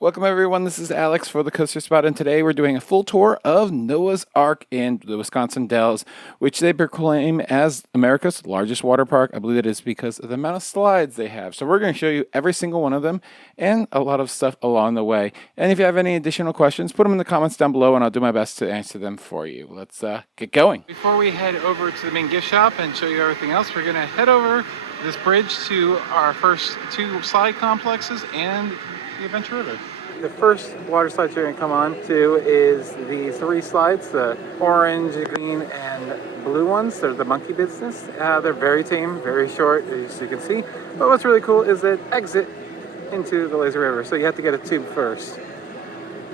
Welcome everyone, this is Alex for the Coaster Spot, and today we're doing a full tour of Noah's Ark in the Wisconsin Dells, which they proclaim as America's largest water park. I believe it is because of the amount of slides they have. So we're going to show you every single one of them and a lot of stuff along the way. And if you have any additional questions, put them in the comments down below and I'll do my best to answer them for you. Let's get going. Before we head over to the main gift shop and show you everything else, we're going to head over this bridge to our first two slide complexes and the Adventure River. The first water slides you're going to come on to is the three slides, the orange, green, and blue ones. They're the monkey business. They're very tame, very short, as you can see. But what's really cool is that exit into the lazy river. So you have to get a tube first.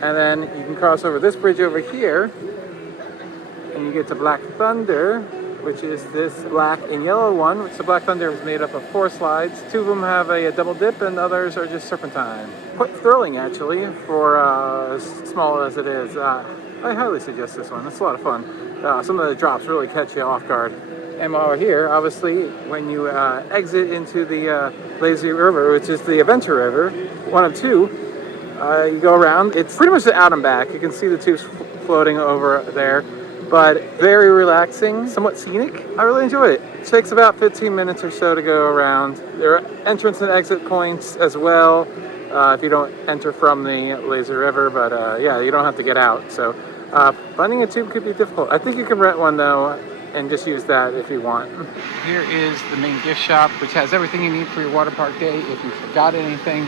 And then you can cross over this bridge over here, and you get to Black Thunder, which is this black and yellow one. So Black Thunder is made up of 4 slides. 2 of them have a double dip and others are just serpentine. Quite thrilling actually for as small as it is. I highly suggest this one. It's a lot of fun. Some of the drops really catch you off guard. And while we're here, obviously, when you exit into the lazy river, which is the Adventure River, one of 2, you go around. It's pretty much the out and back. You can see the tubes floating over there. But very relaxing, somewhat scenic. I really enjoy it. It takes about 15 minutes or so to go around. There are entrance and exit points as well if you don't enter from the lazy river, but yeah, you don't have to get out. So finding a tube could be difficult. I think you can rent one though and just use that if you want. Here is the main gift shop, which has everything you need for your water park day. If you forgot anything,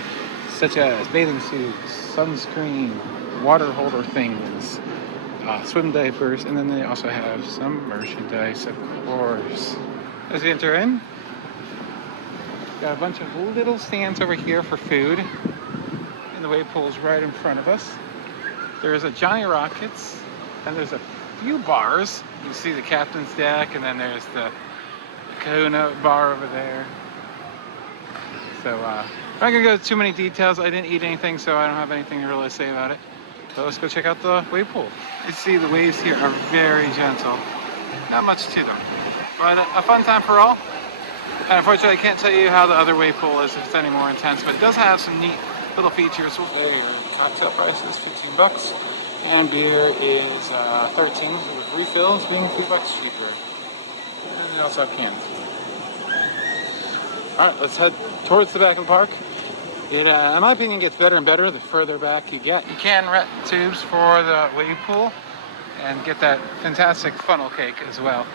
such as bathing suits, sunscreen, water holder things, swim diapers, and then they also have some merchandise, of course. As we enter in, got a bunch of little stands over here for food, and the wave pool is right in front of us. There's a Johnny Rockets, and there's a few bars. You can see the captain's deck, and then there's the Kahuna bar over there. So I'm not gonna go into too many details. I didn't eat anything, so I don't have anything to really say about it. So let's go check out the wave pool. You see the waves here are very gentle. Not much to them, but a fun time for all. And unfortunately, I can't tell you how the other wave pool is if it's any more intense, but it does have some neat little features. Cocktail price is 15 bucks, and beer is 13 with refills, being $2 cheaper. And they also have cans. All right, let's head towards the back of the park. It, in my opinion, gets better and better the further back you get. You can rent tubes for the wave pool and get that fantastic funnel cake as well.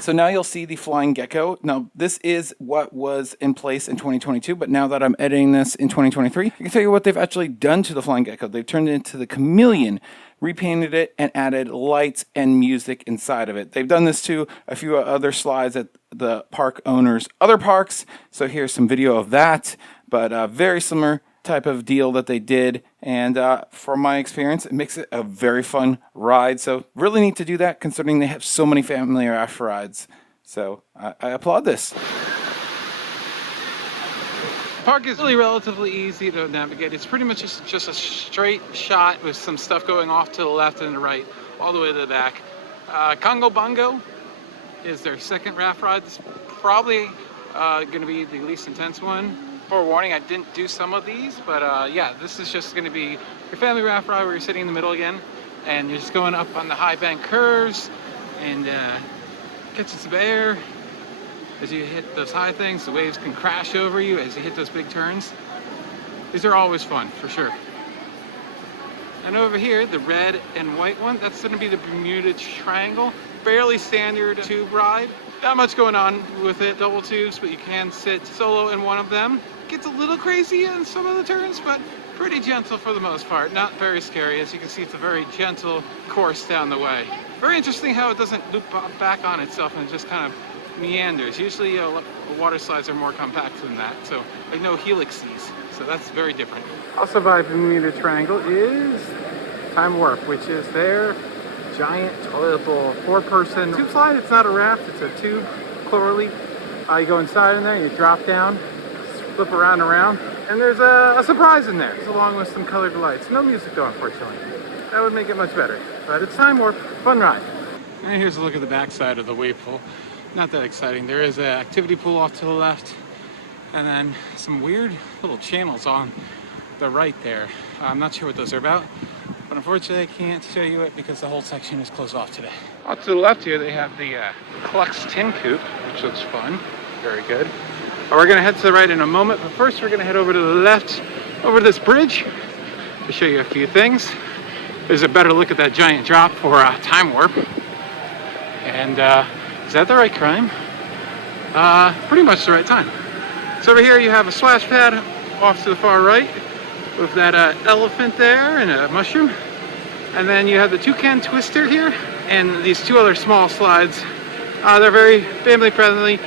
So now you'll see the flying gecko. Now, this is what was in place in 2022, but now that I'm editing this in 2023, I can tell you what they've actually done to the flying gecko. They've turned it into the chameleon, repainted it, and added lights and music inside of it. They've done this to a few other slides at the park owners' other parks. So here's some video of that, but very similar type of deal that they did, and from my experience, it makes it a very fun ride. So really need to do that, considering they have so many family raft rides. So I applaud this. The park is really relatively easy to navigate. It's pretty much just a straight shot with some stuff going off to the left and the right, all the way to the back. Congo Bongo is their second raft ride. It's probably going to be the least intense one. Forewarning, I didn't do some of these, but yeah, this is just going to be your family raft ride where you're sitting in the middle again, and you're just going up on the high bank curves and catching some air. As you hit those high things, the waves can crash over you as you hit those big turns. These are always fun, for sure. And over here, the red and white one, that's going to be the Bermuda Triangle. Fairly standard tube ride. Not much going on with it, double tubes, but you can sit solo in one of them. Gets a little crazy in some of the turns, but pretty gentle for the most part. Not very scary. As you can see, it's a very gentle course down the way. Very interesting how it doesn't loop back on itself and it just kind of meanders. Usually water slides are more compact than that, so like no helices. So that's very different. Also by Bermuda Triangle is Time Warp, which is their giant toilet bowl 4-person tube slide. It's not a raft, it's a tube, clearly. You go inside in there, you drop down, flip around and around, and there's a surprise in there, along with some colored lights. No music though, unfortunately. That would make it much better. But it's Time Warp, fun ride. And here's a look at the back side of the wave pool. Not that exciting. There is an activity pool off to the left, and then some weird little channels on the right there. I'm not sure what those are about, but unfortunately I can't show you it because the whole section is closed off today. Off to the left here they have the Clux Tin Coop, which looks fun. Very good. We're going to head to the right in a moment, but first we're going to head over to the left, over this bridge, to show you a few things. There's a better look at that giant drop for Time Warp. And is that the right crime? Pretty much the right time. So over here you have a splash pad off to the far right with that elephant there and a mushroom. And then you have the Toucan Twister here and these two other small slides. They're very family friendly.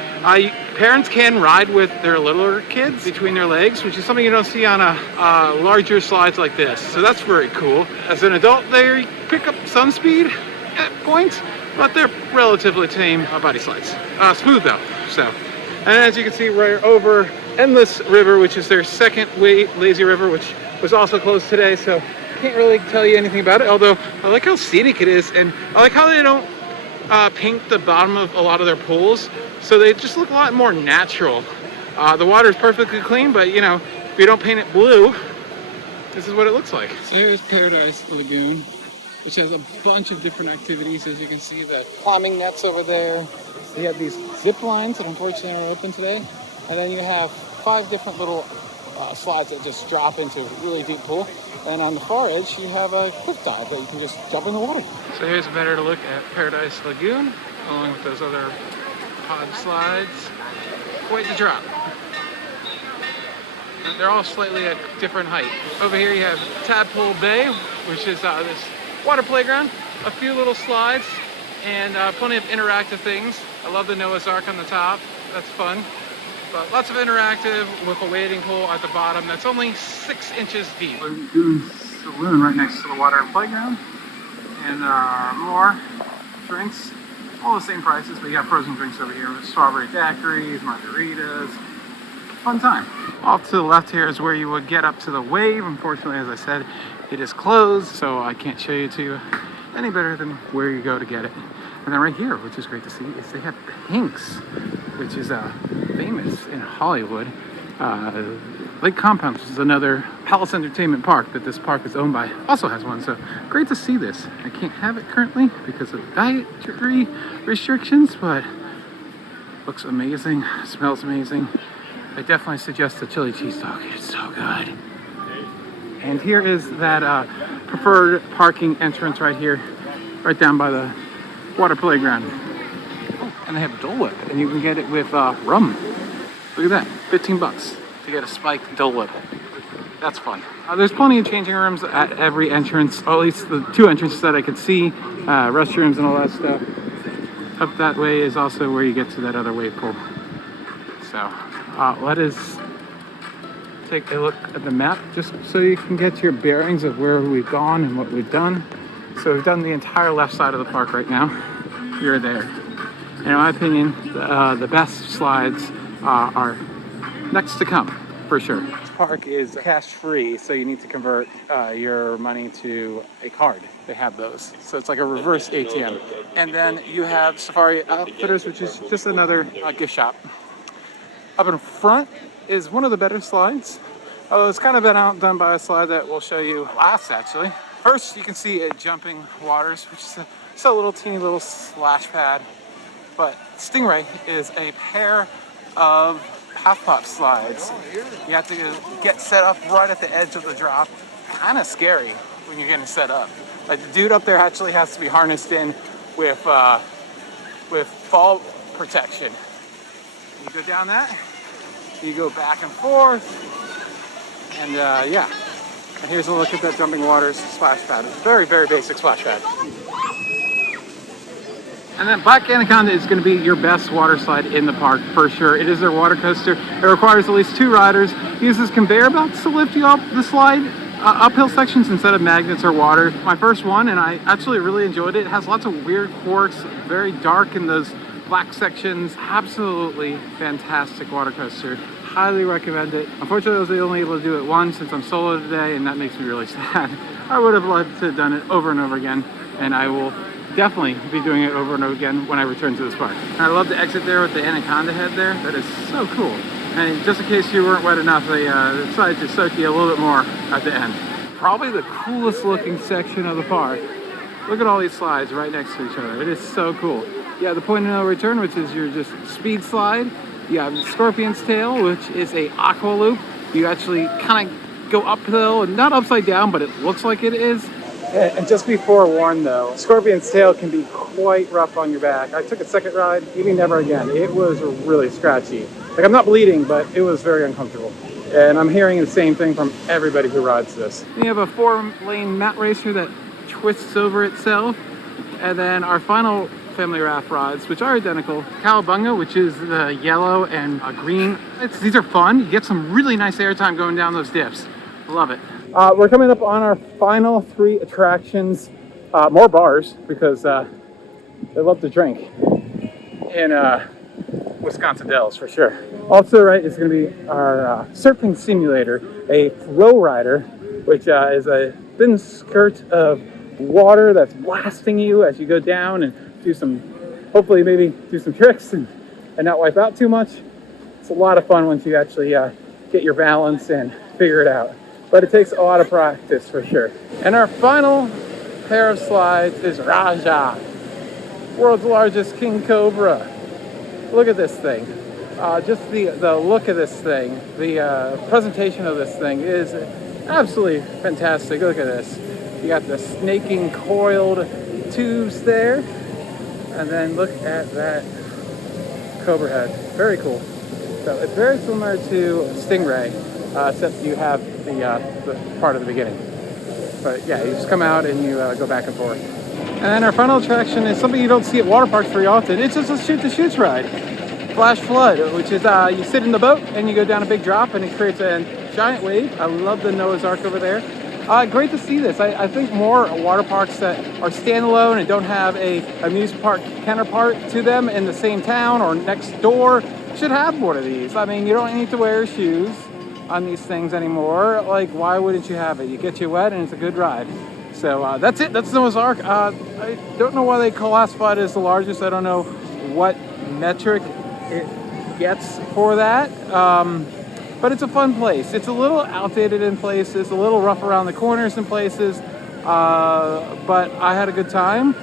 Parents can ride with their littler kids between their legs, which is something you don't see on larger slides like this. So that's very cool. As an adult, they pick up some speed at points, but they're relatively tame body slides. Smooth though. So, and as you can see, right over Endless River, which is their second lazy river, which was also closed today. So can't really tell you anything about it. Although I like how scenic it is, and I like how they don't paint the bottom of a lot of their pools, so they just look a lot more natural. The water is perfectly clean, but you know, if you don't paint it blue, this is what it looks like. So here's Paradise Lagoon, which has a bunch of different activities. As you can see, the climbing nets over there. You have these zip lines that unfortunately are open today, and then you have 5 different little slides that just drop into a really deep pool. And on the far edge, you have a cliff dive that you can just jump in the water. So here's a better look at Paradise Lagoon, along with those other pod slides. Quite the drop. They're all slightly at different height. Over here you have Tadpole Bay, which is this water playground. A few little slides and plenty of interactive things. I love the Noah's Ark on the top. That's fun. But lots of interactive with a wading pool at the bottom that's only 6 inches deep. Lagoon Saloon right next to the water playground. And more drinks. All the same prices, but you have frozen drinks over here with strawberry daiquiris, margaritas. Fun time. Off to the left here is where you would get up to the wave. Unfortunately, as I said, it is closed, so I can't show you to any better than where you go to get it. And then right here, which is great to see, is they have Pink's, which is famous in Hollywood. Lake Compound, which is another Palace Entertainment park that this park is owned by, also has one. So great to see this. I can't have it currently because of dietary restrictions, but looks amazing, smells amazing. I definitely suggest the chili cheese dog. It's so good. And here is that preferred parking entrance right here, right down by the water playground. Oh, and they have Dole Whip, and you can get it with rum. Look at that, 15 bucks to get a spiked Dole Whip. That's fun. There's plenty of changing rooms at every entrance, or at least the 2 entrances that I could see, restrooms and all that stuff. Up that way is also where you get to that other wave pool. So let us take a look at the map just so you can get your bearings of where we've gone and what we've done. So we've done the entire left side of the park right now. You're there. And in my opinion, the best slides are next to come, for sure. This park is cash free, so you need to convert your money to a card. They have those. So it's like a reverse ATM. And then you have Safari Outfitters, which is just another gift shop. Up in front is one of the better slides. Although it's kind of been outdone by a slide that we'll show you last, actually. First, you can see a Jumping Waters, which is just a little teeny little splash pad. But Stingray is a pair of half pop slides. You have to get set up right at the edge of the drop. Kind of scary when you're getting set up. Like the dude up there actually has to be harnessed in with fall protection. You go down that, you go back and forth, and yeah. And here's a look at that Jumping Waters splash pad. It's a very, very basic splash pad. And then Black Anaconda is going to be your best water slide in the park for sure. It is their water coaster. It requires at least 2 riders. It uses conveyor belts to lift you up the slide, uphill sections instead of magnets or water. My first one, and I actually really enjoyed it. It has lots of weird quirks, very dark in those black sections. Absolutely fantastic water coaster. Highly recommend it. Unfortunately, I was only able to do it once since I'm solo today, and that makes me really sad. I would have loved to have done it over and over again, and I will definitely be doing it over and over again when I return to this park. And I love the exit there with the Anaconda head there. That is so cool. And just in case you weren't wet enough, they decided to soak you a little bit more at the end. Probably the coolest looking section of the park. Look at all these slides right next to each other. It is so cool. Yeah, the point of no return, which is your just speed slide. You have Scorpion's Tail, which is a AquaLoop. You actually kind of go uphill, and not upside down, but it looks like it is. And just be forewarned though, Scorpion's Tail can be quite rough on your back. I took a second ride, maybe never again. It was really scratchy. Like, I'm not bleeding, but it was very uncomfortable. And I'm hearing the same thing from everybody who rides this. You have a 4-lane mat racer that twists over itself. And then our final family raft rides, which are identical. Kowabunga, which is the yellow and green. These are fun. You get some really nice airtime going down those dips. Love it. We're coming up on our final 3 attractions. More bars, because they love to drink in Wisconsin Dells for sure. Also, right, it's going to be our surfing simulator, a flow rider, which is a thin skirt of water that's blasting you as you go down and do some, hopefully maybe do some tricks and not wipe out too much. It's a lot of fun once you actually get your balance and figure it out. But it takes a lot of practice for sure. And our final pair of slides is Raja, world's largest king cobra. Look at this thing. Just the look of this thing, the presentation of this thing is absolutely fantastic. Look at this. You got the snaking coiled tubes there. And then look at that cobra head. Very cool. So it's very similar to Stingray, except you have the part of the beginning. But yeah, you just come out and you go back and forth. And then our final attraction is something you don't see at water parks very often. It's just a Chute the Chutes ride. Flash flood, which is you sit in the boat and you go down a big drop and it creates a giant wave. I love the Noah's Ark over there. Great to see this. I think more water parks that are standalone and don't have a amusement park counterpart to them in the same town or next door should have one of these. I mean, you don't need to wear shoes on these things anymore. Like, why wouldn't you have it? You get you wet and it's a good ride. So that's it. That's Noah's Ark. I don't know why they classify it as the largest. I don't know what metric it gets for that. But it's a fun place. It's a little outdated in places, a little rough around the corners in places, but I had a good time.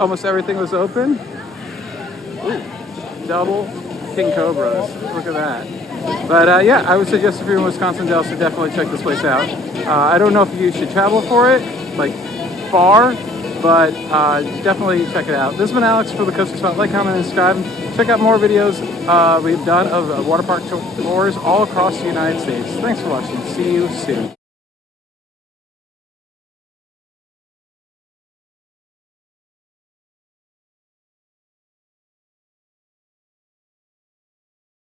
Almost everything was open. Ooh, double king cobras. Look at that. But yeah, I would suggest if you're in Wisconsin Dells to definitely check this place out. I don't know if you should travel for it, like far, but definitely check it out. This has been Alex for the Coaster Spot. Like, comment, and subscribe. Check out more videos we've done of water park tours all across the United States. Thanks for watching. See you soon.